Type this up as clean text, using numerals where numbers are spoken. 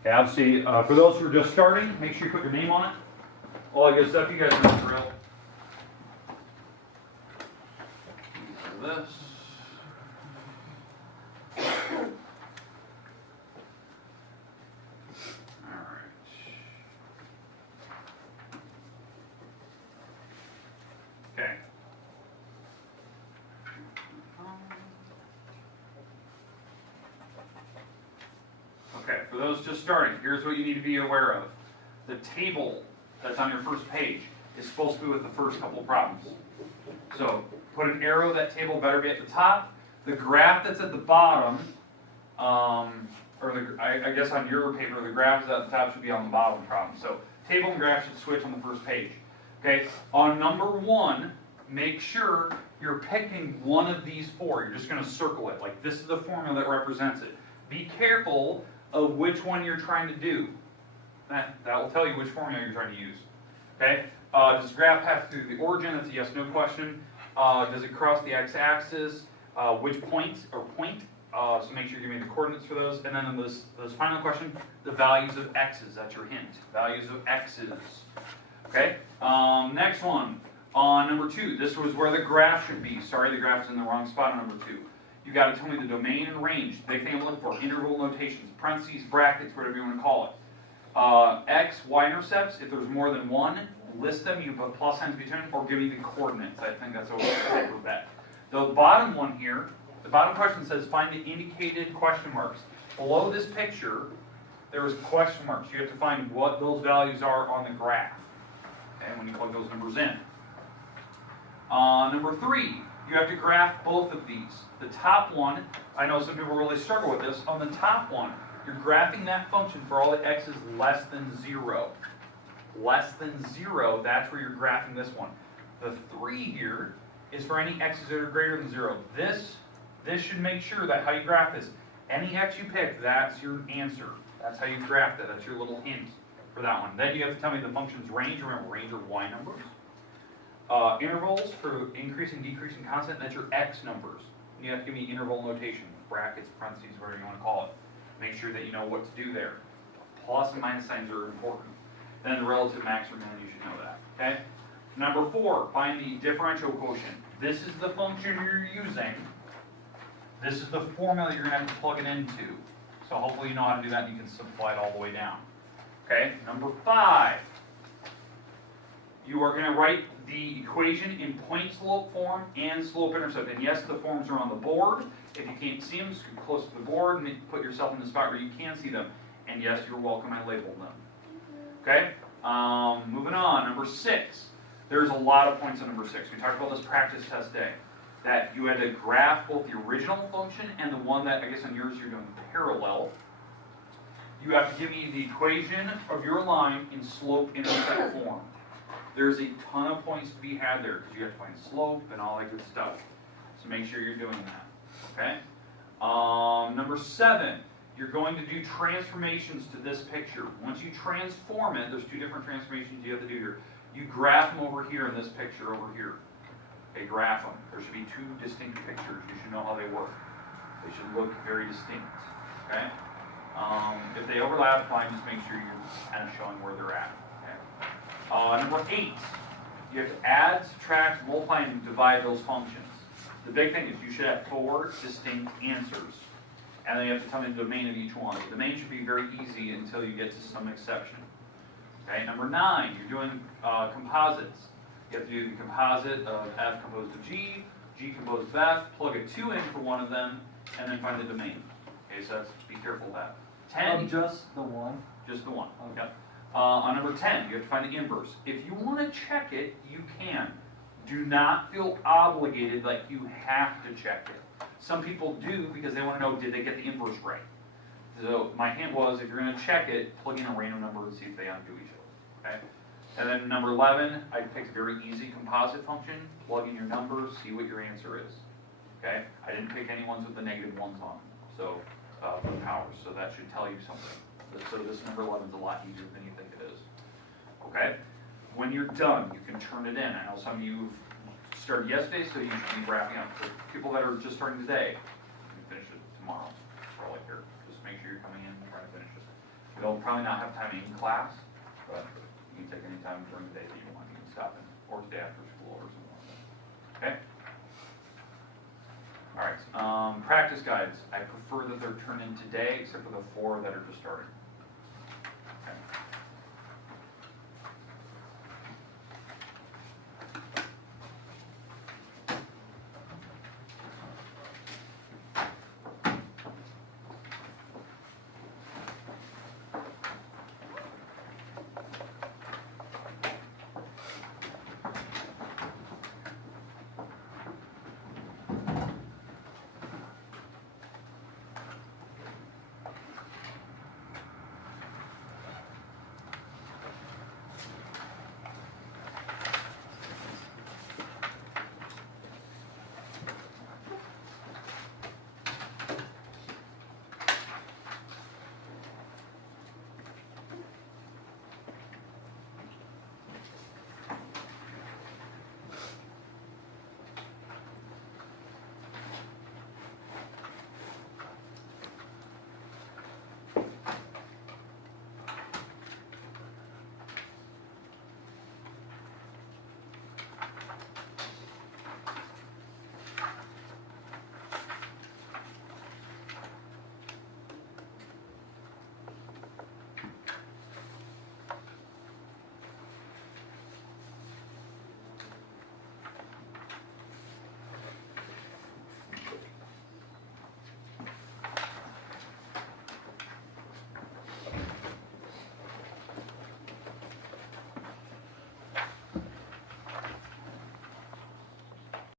Okay, obviously, for those who are just starting, make sure you put your name on it. All that good stuff, you guys know the drill. This. Okay. Okay, for those just starting, here's what you need to be aware of. The table that's on your first page is supposed to be with the first couple problems. So put an arrow, that table better be at the top. The graph that's at the bottom, I guess on your paper, the graph that's at the top should be on the bottom problem. So table and graph should switch on the first page. Okay, on number 1, make sure you're picking one of these 4. You're just going to circle it. Like this is the formula that represents it. Be careful of which one you're trying to do. That will tell you which formula you're trying to use. Okay, does the graph pass through the origin? That's a yes/no question. Does it cross the x-axis? Which point? So make sure you give me the coordinates for those. And then in this final question, the values of x's. That's your hint. Values of x's. Okay. Next one. On number 2, this was where the graph should be. Sorry, the graph is in the wrong spot on number 2. You got to tell me the domain and range. Big thing I'm looking for. Interval notations, parentheses, brackets, whatever you want to call it. X, y-intercepts. If there's more than one, list them. You put plus signs between them, or give me the coordinates. I think that's a safer bet. The bottom one here, the bottom question says find the indicated question marks. Below this picture, there is question marks. You have to find what those values are on the graph. Okay, when you plug those numbers in. Number 3, you have to graph both of these. The top one, I know some people really struggle with this. On the top one, you're graphing that function for all the x's less than 0. Less than 0, that's where you're graphing this one. The 3 here is for any x's that are greater than 0. This should make sure that how you graph this, any x you pick, that's your answer. That's how you graph that. That's your little hint for that one. Then you have to tell me the function's range. Remember, range are y numbers. Intervals for increasing, decreasing constant, that's your x numbers. And you have to give me interval notation, brackets, parentheses, whatever you want to call it. Make sure that you know what to do there. Plus and minus signs are important. Then the relative max or min, you should know that. Okay? Number 4, find the differential quotient. This is the function you're using. This is the formula you're going to have to plug it into. So hopefully you know how to do that and you can simplify it all the way down. Okay? Number 5. You are going to write the equation in point slope form and slope intercept. And yes, the forms are on the board. If you can't see them, scoot close to the board and put yourself in the spot where you can see them. And yes, you're welcome, I labeled them. Okay? Moving on, number 6. There's a lot of points on number 6. We talked about this practice test day. That you had to graph both the original function and the one that, I guess on yours you're doing parallel. You have to give me the equation of your line in slope-intercept form. There's a ton of points to be had there because you have to find slope and all that good stuff. So make sure you're doing that. Okay? Number 7, you're going to do transformations to this picture. Once you transform it, there's 2 different transformations you have to do here. You graph them over here in this picture over here. Okay, graph them. There should be 2 distinct pictures. You should know how they work. They should look very distinct. Okay? If they overlap, fine. Just make sure you're kind of showing where they're at. Number 8, you have to add, subtract, multiply, and divide those functions. The big thing is you should have 4 distinct answers. And then you have to tell me the domain of each one. The domain should be very easy until you get to some exception. Okay, number 9, you're doing composites. You have to do the composite of F composed of G, G composed of F, plug a 2 in for one of them, and then find the domain. Okay, so that's, be careful of that. 10. Just the one? Just the one, okay. On number 10, you have to find the inverse. If you want to check it, you can. Do not feel obligated like you have to check it. Some people do because they want to know, did they get the inverse right? So my hint was, if you're going to check it, plug in a random number and see if they undo each other. Okay? And then number 11, I picked a very easy composite function. Plug in your numbers, see what your answer is. Okay? I didn't pick any ones with the negative 1s on them, so for the powers. So that should tell you something. So this number 11 is a lot easier than you think it is. Okay? When you're done, you can turn it in. I know some of you started yesterday, so you should be wrapping up. For people that are just starting today, you can finish it tomorrow. That's all I care. Just make sure you're coming in and trying to finish it. We don't probably not have time in class, but you can take any time during the day that you want. You can stop in, or today after school or something like that. Okay? All right, practice guides. I prefer that they're turned in today, except for the 4 that are just starting. Okay.